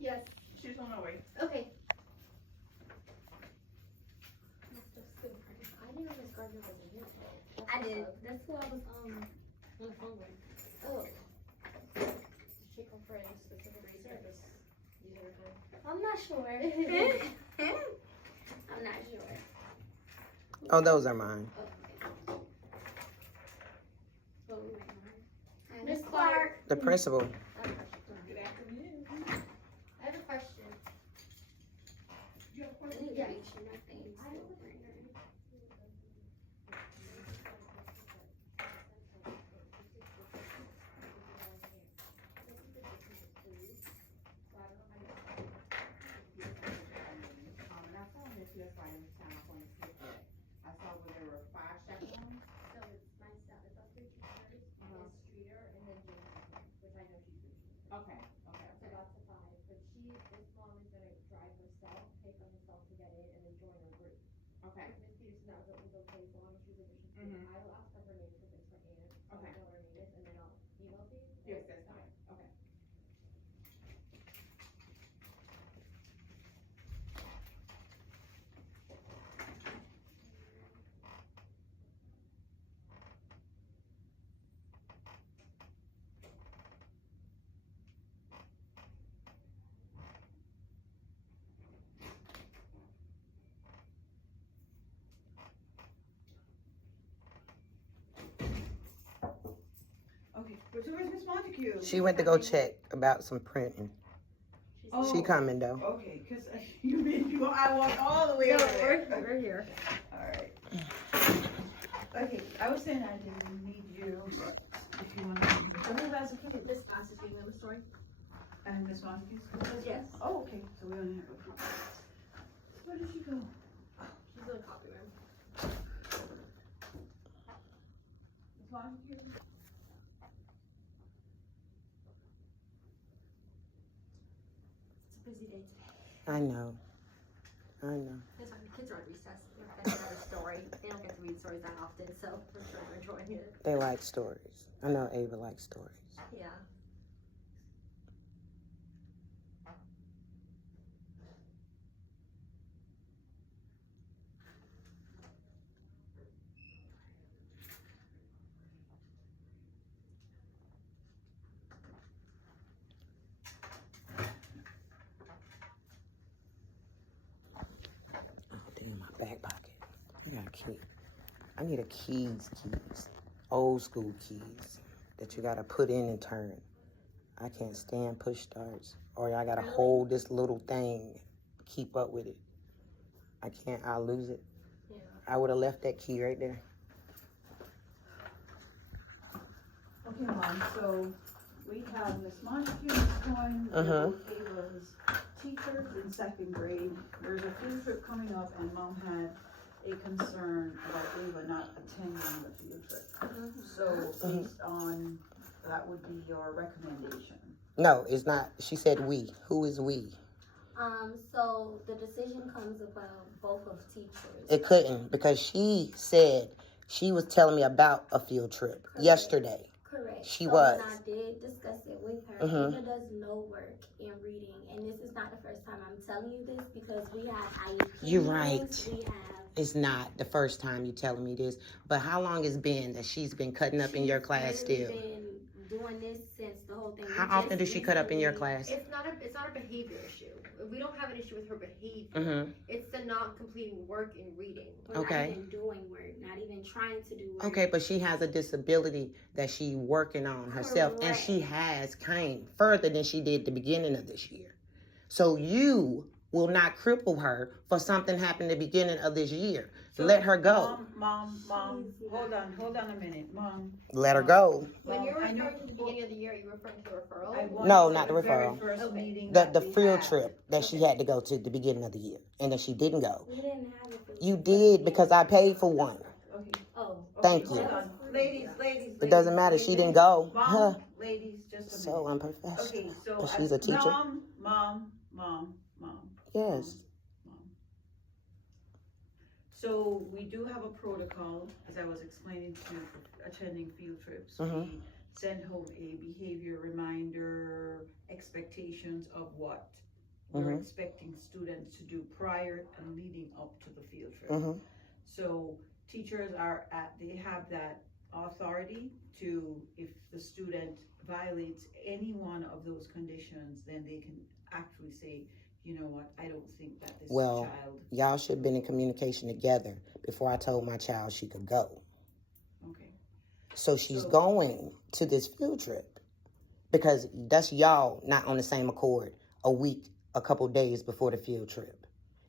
Yes. She's on her way. Okay. I didn't know Miss Gardner was in here. I did. That's who I was on the phone with. Oh. Did she come for any specific reason or just use her time? I'm not sure. I'm not sure. Oh, those are mine. Miss Clark. The principal. Good afternoon. I have a question. You have a I question? need to make sure my thing's still And I saw Miss Left right in town on the slip that I saw where there were 5 chaperones. So it's myself, it's us three teachers, Miss Streeter, and then James, which I know she's teaching. Okay, okay, So okay. that's the 5. But this mom is gonna drive herself, pay for herself to get in, and then join her group. Okay, Miss Peterson, that was okay, so long as she's addition to Mhm. I will ask her her name because it's her aunt. So Okay. I know her name is, and then I'll email to you. yes, that's fine, okay. Okay, but so where's Miss Montague? She went to go check about some printing. Oh, She coming though. okay, cause I walked all the way No, over there. we're here. Alright. Okay, I was saying I didn't need you, if you want to. Who has a key? This class is being a story. And Miss Montague's? Yes. Oh, okay, so we only have a few. Where did she go? She's in the copy room. Miss Montague? It's a busy day today. I know. I know. That's why the kids are on recess. That's another story. They don't get to read stories that often, so I'm sure they're enjoying it. They like stories. I know Ava likes stories. Yeah. Oh, they're in my back pocket. I got a key. I need a keys. Old school keys that you gotta put in and turn. I can't stand push starts. Or I gotta hold this little thing, keep up with it. I can't, I'll lose it. Yeah. I would have left that key right there. Okay, Mom, so we have Miss Montague, Miss Coyne, Ava's teachers in 2nd grade. There's a field trip coming up and Mom had a concern about Ava not attending the field trip. So based on, that would be your recommendation. No, it's not. She said we. Who is we? So the decision comes about both of teachers. It couldn't because she said she was telling me about a field trip yesterday. Correct. She so was. And I did discuss it with her. Mhm. Ava does no work in reading, and this is not the first time I'm telling you this because we have IEP. You're right. We have. It's not the first time you telling me this, but how long it's been that she's been cutting up in your class really still? Been doing this since the whole thing. How often does she cut up in your class? It's not a behavior issue. We don't have an issue with her behavior. Mm-hmm. It's the not completing work and reading. Or Okay. Not even doing work, not even trying to do work. Okay, but she has a disability that she working on herself, and she has came further than she did the beginning of this year. So you will not cripple her for something happened at the beginning of this year. So, Let her go. Mom, hold on a minute, Mom. Let her go. When you're I know- referring to the beginning of the year, are you referring to the referral? I wanted No, to not the very referral. first Okay. meeting The that we field had. trip that she had to go to at the beginning of the year, and that she didn't go. We didn't have it. You did because I paid for one. Okay. Oh. Thank Hold you. on. Ladies. It doesn't matter. She didn't go. Mom, Huh. ladies, just a So minute. unprofessional. Okay, so. But she's a teacher. Mom. Yes. Mom. So we do have a protocol, as I was explaining to attending field trips. Mhm. We send home a behavior reminder, expectations of what we're Mhm. expecting students to do prior and leading up to the field trip. Mm-hmm. So teachers they have that authority to, if the student violates any one of those conditions, then they can actually say, you know what, I don't think that this Well, child, Y'all should have been in communication together before I told my child she could go. okay. So she's So- going to this field trip because that's y'all not on the same accord a couple days before the field trip.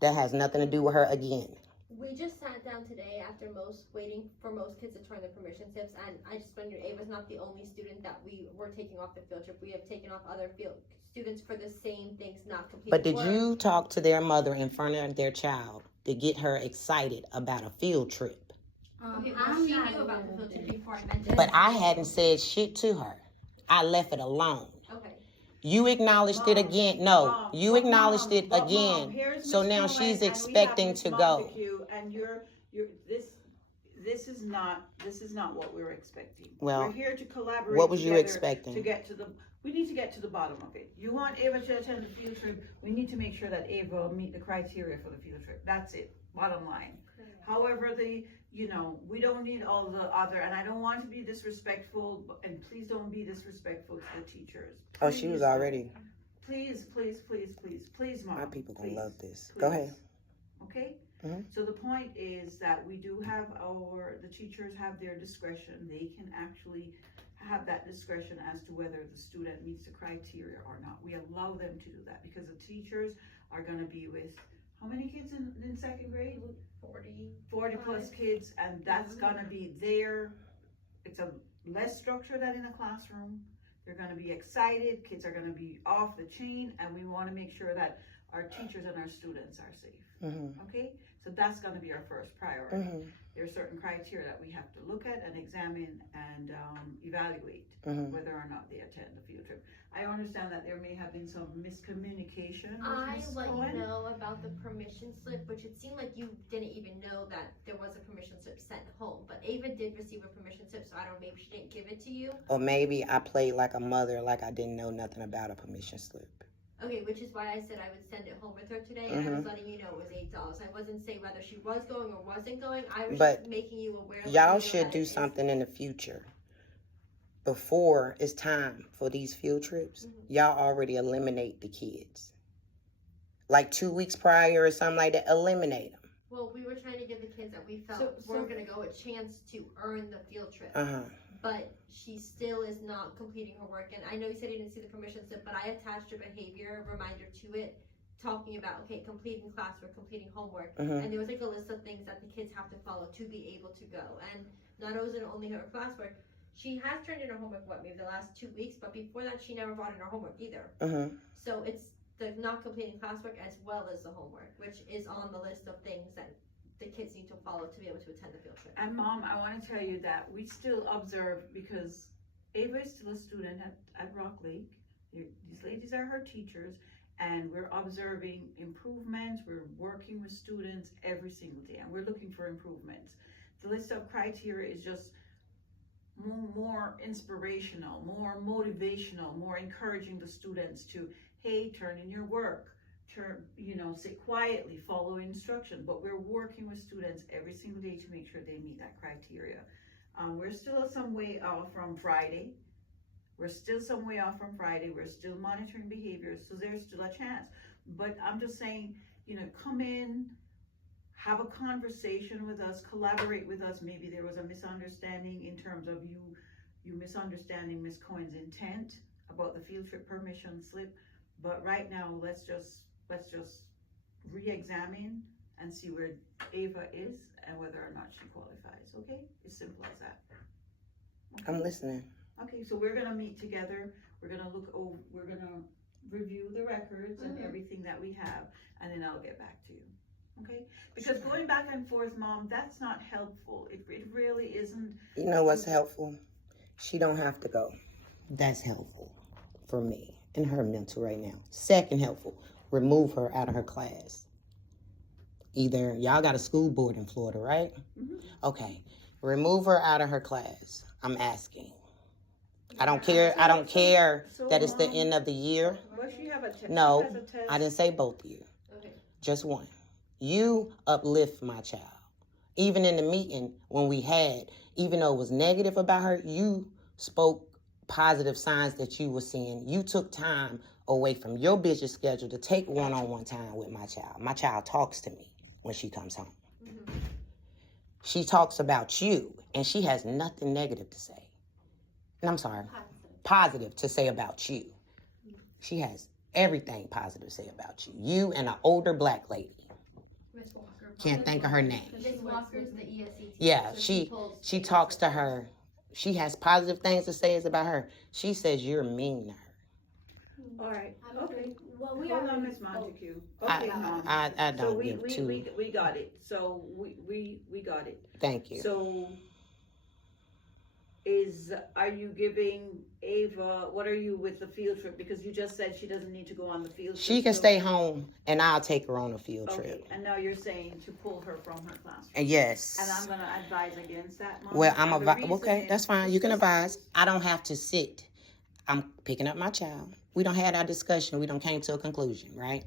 That has nothing to do with her again. We just sat down today after waiting for most kids to turn their permission slips, and I just wondered, Ava's not the only student that we were taking off the field trip. We have taken off other students for the same things, not completing But did work. you talk to their mother in front of their child to get her excited about a field trip? Okay, well, she knew about the field trip before I mentioned it. But I hadn't said shit to her. I left it alone. Okay. You acknowledged it again. No, Mom, you but acknowledged Mom, it but Mom, again. here's So Miss now Cohen, she's and we have expecting Miss to go. Montague, and this is not what we're expecting. Well, we're here to collaborate. What was you together expecting? We need to get to the bottom of it. You want Ava to attend the field trip, we need to make sure that Ava meet the criteria for the field trip. That's it, bottom line. However, we don't need all the other, and I don't want to be disrespectful, and please don't be disrespectful to the teachers. Oh, she was Please. already. Please, Mom. My people gonna please, love this. please. Go ahead. Okay? Mhm. So the point is that we do have the teachers have their discretion. They can actually have that discretion as to whether the student meets the criteria or not. We allow them to do that because the teachers are gonna be with, how many kids in second grade? 40 plus kids, and that's gonna be it's a less structure than in a classroom. They're gonna be excited, kids are gonna be off the chain, and we wanna make sure that our teachers and our students are safe, Mhm. okay? So that's gonna be our first priority. Mhm. There are certain criteria that we have to look at and examine and evaluate Mhm. whether or not they attend the field trip. I understand that there may have been some miscommunication with I Ms. let Cohen. you know about the permission slip, which it seemed like you didn't even know that there was a permission slip sent home. But Ava did receive a permission slip, so I don't know, maybe she didn't give it to you. Or maybe I played like a mother, like I didn't know nothing about a permission slip. Okay, which is why I said I would send it home with her today, and I was letting you know it was $8. I wasn't saying whether she was going or wasn't going. I was But just making you aware. letting Y'all you know should that do it is- something in the future. Before it's time for these field trips, y'all already eliminate the kids. Like 2 weeks prior or something like that, eliminate them. Well, we were trying to give the kids that we felt So- were gonna go a chance to earn the field trip. Uh-huh. But she still is not completing her work. And I know you said you didn't see the permission slip, but I attached a behavior reminder to it, talking about, okay, completing classwork, completing homework. Mhm. And there was like a list of things that the kids have to follow to be able to go. And not only her classwork, she has turned in her homework, maybe the last 2 weeks, but before that, she never brought in her homework either. Mhm. So it's the not completing classwork as well as the homework, which is on the list of things that the kids need to follow to be able to attend the field trip. And Mom, I want to tell you that we still observe, because Ava is still a student at Rock Lake. These ladies are her teachers, and we're observing improvements. We're working with students every single day, and we're looking for improvements. The list of criteria is just more inspirational, more motivational, more encouraging the students to, hey, turn in your work. Sit quietly, follow instruction, but we're working with students every single day to make sure they meet that criteria. We're still some way off from Friday. We're still monitoring behaviors, so there's still a chance. But I'm just saying, come in, have a conversation with us, collaborate with us. Maybe there was a misunderstanding in terms of you misunderstanding Ms. Cohen's intent about the field trip permission slip. But right now, let's just re-examine and see where Ava is and whether or not she qualifies, okay? It's simple as that. Okay? I'm listening. Okay, so we're gonna meet together, we're gonna review the records and everything that we have, and then I'll get back to you, okay? Because going back and forth, Mom, that's not helpful, it really isn't. You know what's helpful? She don't have to go. That's helpful for me and her mental right now. Second helpful, remove her out of her class. Either y'all got a school board in Florida, right? Mhm. Okay, remove her out of her class. I'm asking. I don't care. I don't care that it's the end of the year. Well, she have a test. No, She has a test. I didn't say both of you. Okay. Just one. You uplift my child. Even in the meeting when we had, even though it was negative about her, you spoke positive signs that you were seeing. You took time away from your busy schedule to take one-on-one time with my child. My child talks to me when she comes home. Mm-hmm. She talks about you, and she has nothing negative to say. And I'm sorry, positive to say about you. She has everything positive to say about you. You and an older black lady. Miss Walker. Can't think of her name. Miss Walker's the ESC teacher. Yeah, so she talks to her. She has positive things to say about her. She says you're mean to her. All right, okay. Well, we Hold are. on, Miss Montague. Okay, Mom. I So don't we give two. we got it. So we got it. Thank you. So are you giving Ava, what are you with the field trip? Because you just said she doesn't need to go on the field trip. She can so- stay home, and I'll take her on a field Okay, trip. and now you're saying to pull her from her classroom. And yes. And I'm gonna advise against that, Mom. Well, And the reason okay, is that's fine. You can because- advise. I don't have to sit. I'm picking up my child. We don't had our discussion. We don't came to a conclusion, right?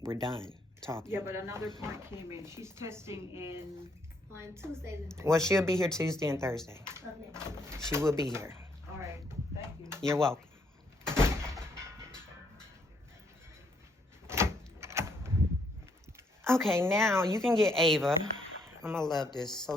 We're done talking. Yeah, but another point came in. She's testing in, On Tuesdays and Thursdays. Well, she'll be here Tuesday and Thursday. Okay. She will be here. all right, thank you. You're welcome. Okay, now you can get Ava. I'm gonna love this. So